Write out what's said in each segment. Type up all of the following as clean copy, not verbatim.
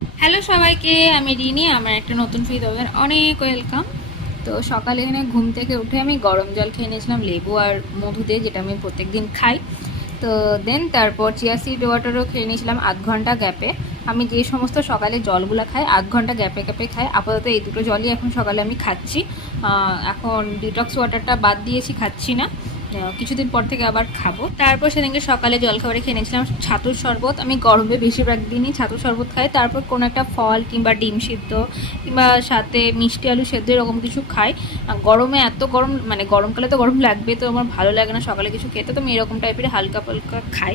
Hello সবাইকে, আমি রিনি। আমার একটা নতুন ভিডিওর অনেক ওয়েলকাম। তো সকালে এখানে ঘুম থেকে উঠে আমি গরম জল খেয়ে নিয়েছিলাম লেবু আর মধু দিয়ে, যেটা আমি প্রত্যেকদিন খাই। তো দেন তারপর চিয়া সিড ওয়াটারও খেয়ে নিয়েছিলাম আধ ঘন্টা গ্যাপে। আমি যে সমস্ত সকালে জলগুলো খাই আধ ঘন্টা গ্যাপে গ্যাপে খাই, আপাতত এই দুটো জলই এখন সকালে আমি খাচ্ছি। এখন ডিটক্স ওয়াটারটা বাদ দিয়েছি, খাচ্ছি না। কিছুদিন পর থেকে আবার খাবো। তারপর সেদিনকে সকালে জলখাবারে খেয়ে নিয়েছিলাম ছাতুর শরবত। আমি গরমে বেশিরভাগ দিনই ছাতুর শরবত খাই, তারপর কোনো একটা ফল কিংবা ডিম সিদ্ধ কিংবা সাথে মিষ্টি আলু সেদ্ধ এরকম কিছু খাই। গরমে এত গরম, মানে গরমকালে তো গরম লাগবে, তো আমার ভালো লাগে না সকালে কিছু খেতে, তো আমি এরকম টাইপের হালকা পালকা খাই।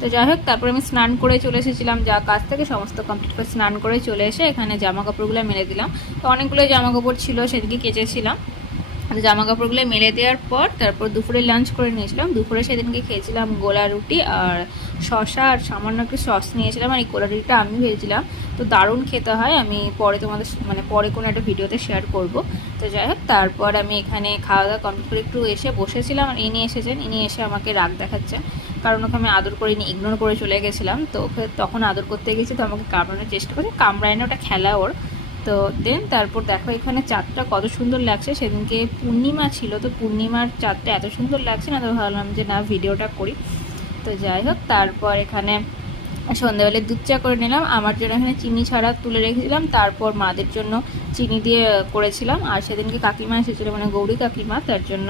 তো যাই হোক, তারপর আমি স্নান করে চলে এসেছিলাম, যা কাজ থেকে সমস্ত কমপ্লিট করে স্নান করে চলে এসে এখানে জামা কাপড়গুলো মেলে দিলাম। তো অনেকগুলো জামা কাপড় ছিল, সেদিকে কেচেছিলাম। জামা কাপড়গুলো মেলে দেওয়ার পর তারপর দুপুরে লাঞ্চ করে নিয়েছিলাম। দুপুরে সেদিনকে খেয়েছিলাম গোলা রুটি আর শসা আর সামান্য একটু সস নিয়েছিলাম, আর এই গোলা রুটিটা আমি ভেজেছিলাম। তো দারুণ খেতে হয়, আমি পরে তোমাদের মানে পরে কোনো একটা ভিডিওতে শেয়ার করব। তো যাই হোক, তারপর আমি এখানে খাওয়া দাওয়া কমপ্লিট করে একটু এসে বসেছিলাম, আর ইনি এসেছেন। ইনি এসে আমাকে রাগ দেখাচ্ছেন, কারণ ওকে আমি আদর করিনি, ইগনোর করে চলে গেছিলাম। তো ওকে তখন আদর করতে গেছি, তো আমাকে কামড়ানোর চেষ্টা করে, কামড়ায় না, ওটা খেলা ওর। তো দেন তারপর দেখো এখানে চাঁদটা কত সুন্দর লাগছে। সেদিনকে পূর্ণিমা ছিল, তো পূর্ণিমার চাঁদটা এত সুন্দর লাগছে না, তো ভাবলাম যে না, ভিডিওটা করি। তো যাই হোক, তারপর এখানে সন্ধ্যাবেলা দুধ চা করে নিলাম। আমার জন্য এখানে চিনি ছাড়া তুলে রেখেছিলাম, তারপর মাদের জন্য চিনি দিয়ে করেছিলাম। আর সেদিনকে কাকিমা এসেছিলো, মানে গৌরী কাকিমা, তার জন্য।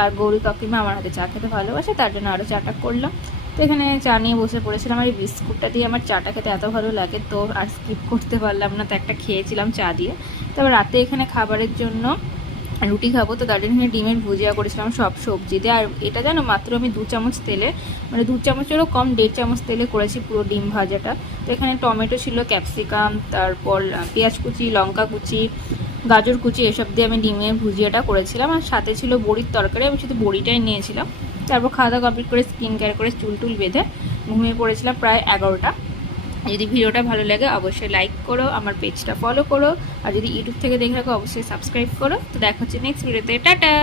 আর গৌরী কাকিমা আমার হাতে চা খেতে ভালোবাসে, তার জন্য আরও চাটা করলাম। তো এখানে চা নিয়ে বসে পড়েছিলাম, আর এই বিস্কুটটা দিয়ে আমার চাটা খেতে এত ভালো লাগে, তো আর স্কিপ করতে পারলাম না, তো একটা খেয়েছিলাম চা দিয়ে। তারপর রাতে এখানে খাবারের জন্য রুটি খাবো, তো তার জন্য ডিমের ভুজিয়া করেছিলাম সব সবজি দিয়ে। আর এটা জানো, মাত্র আমি 2 চামচ তেলে, মানে 2 চামচেরও কম, 1.5 চামচ তেলে করেছি পুরো ডিম ভাজাটা। তো এখানে টমেটো ছিল, ক্যাপসিকাম, তারপর পেঁয়াজ কুচি, লঙ্কা কুচি, গাজর কুচি, এসব দিয়ে আমি ডিমের ভুজিয়াটা করেছিলাম। আর সাথে ছিল বড়ির তরকারি, আমি শুধু বড়িটাই নিয়েছিলাম। তারপর খাওয়া দাওয়া কমপ্লিট করে স্কিন কেয়ার করে চুল টুল বেঁধে ঘুমিয়ে পড়েছিলাম প্রায় 11টা। যদি ভিডিওটা ভালো লাগে অবশ্যই লাইক করো, আমার পেজটা ফলো করো, আর যদি ইউটিউব থেকে দেখে রাখো অবশ্যই সাবস্ক্রাইব করো। তো দেখা হচ্ছে নেক্সট ভিডিওতে, টাটা।